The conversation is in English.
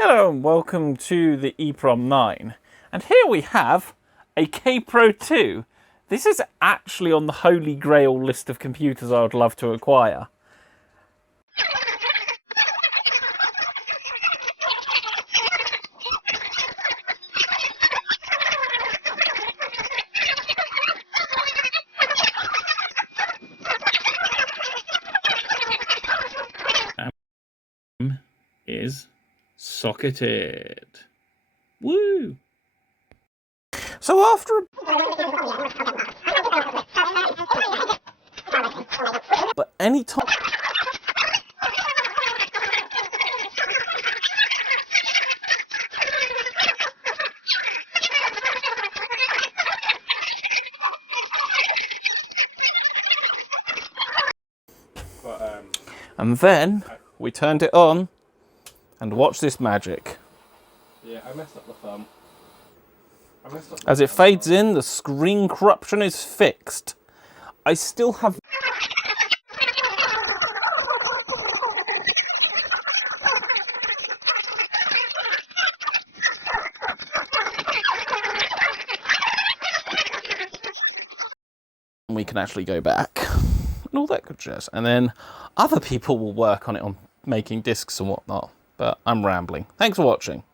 Hello and welcome to the EEPROM 9, and here we have a Kaypro 2. This is actually on the holy grail list of computers I would love to acquire. Is socketed. Woo! So after but any time and then we turned it on and watch this magic. Yeah, I messed up the thumb. As it fades in, the screen corruption is fixed. I still have... we can actually go back and all that good jazz. And then other people will work on it on making discs and whatnot. But I'm rambling. Thanks for watching.